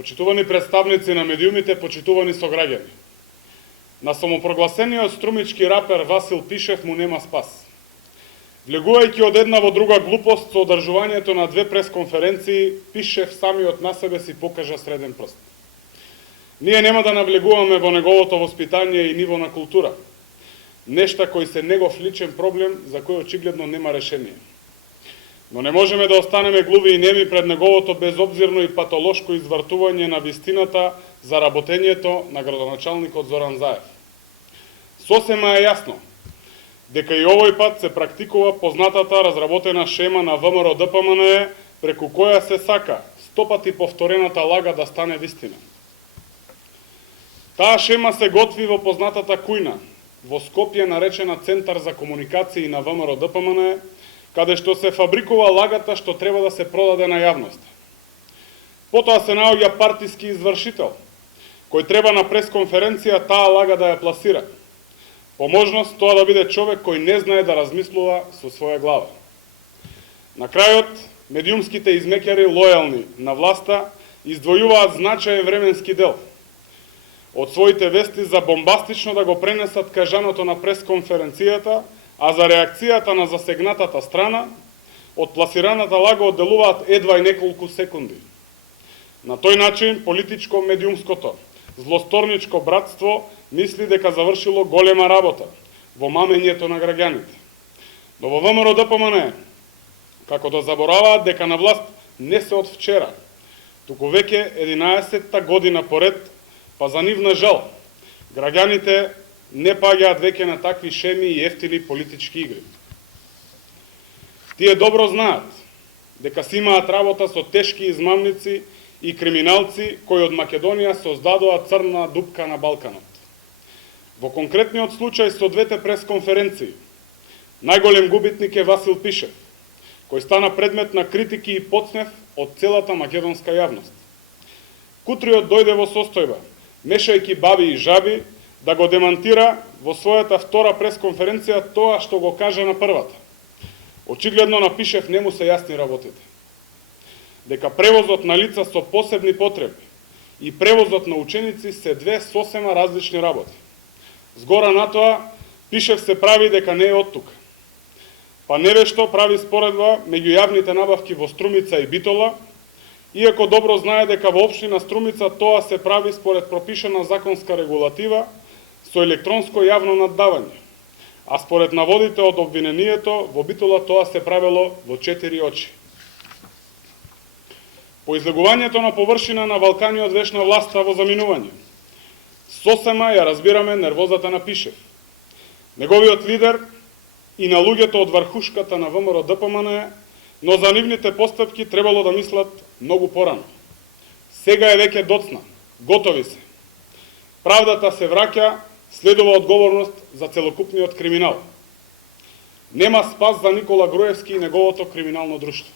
Почитувани представници на медиумите, почитувани сограѓани. На самопрогласениот струмички рапер Васил Пишев му нема спас. Влегувајќи од една во друга глупост со одржувањето на две пресконференции, Пишев самиот на себе си покажа среден прст. Ние нема да навлегуваме во неговото воспитание и ниво на култура. Нешта кои се негов личен проблем за кој очигледно нема решение. Но не можеме да останеме глуви и неми пред неговото безобзирно и патолошко извртување на вистината за работењето на градоначалникот Зоран Заев. Сосема е јасно дека и овој пат се практикува познатата разработена шема на ВМРО ДПМН, преку која се сака 100 пати повторената лага да стане вистина. Таа шема се готви во познатата кујна, во Скопје наречена Центар за комуникации на ВМРО ДПМН, каде што се фабрикува лагата што треба да се продаде на јавност. Потоа се наоѓа партиски извршител, кој треба на пресконференција таа лага да ја пласира. По можност тоа да биде човек кој не знае да размислува со своја глава. На крајот, медиумските измекери лојални на власта издвојуваат значаен временски дел од своите вести за бомбастично да го пренесат кажаното на пресконференцијата, а за реакцијата на засегнатата страна, од пласираната лага одделуваат едва и неколку секунди. На тој начин, политичко-медиумското, злосторничко братство мисли дека завршило голема работа во мамењето на граѓаните. Но во ВМРО ДПМН, како да забораваат дека на власт не се од вчера, туку веќе 11-та година поред, па за нивна жал, граѓаните не паѓаат веќе на такви шеми и ефтини политички игри. Тие добро знаат дека си имаат работа со тешки измамници и криминалци кои од Македонија создадоа црна дупка на Балканот. Во конкретниот случај со двете пресконференции, најголем губитник е Васил Пишев, кој стана предмет на критики и подснев од целата македонска јавност. Кутриот дојде во состојба, мешајќи баби и жаби, да го демантира во својата втора пресконференција тоа што го кажа на првата. Очигледно на Пишев не му се јасни работите. Дека превозот на лица со посебни потреби и превозот на ученици се две сосема различни работи. Згора на тоа, Пишев се прави дека не е од тука. Па невешто прави споредба меѓу јавните набавки во Струмица и Битола, иако добро знае дека во општина Струмица тоа се прави според пропишана законска регулатива со електронско јавно наддавање, а според наводите од обвинението во Битола тоа се правело во 4 очи. По излегувањето на површина на Балканиот вечна власта во заминување, сосема ја разбираме нервозата на Пишев. Неговиот лидер и на луѓето од врхушката на ВМРО ДПМН, но за нивните постапки требало да мислат многу порано. Сега е веќе доцна, готови се. Правдата се враќа, следува одговорност за целокупниот криминал. Нема спас за Никола Груевски и неговото криминално друштво.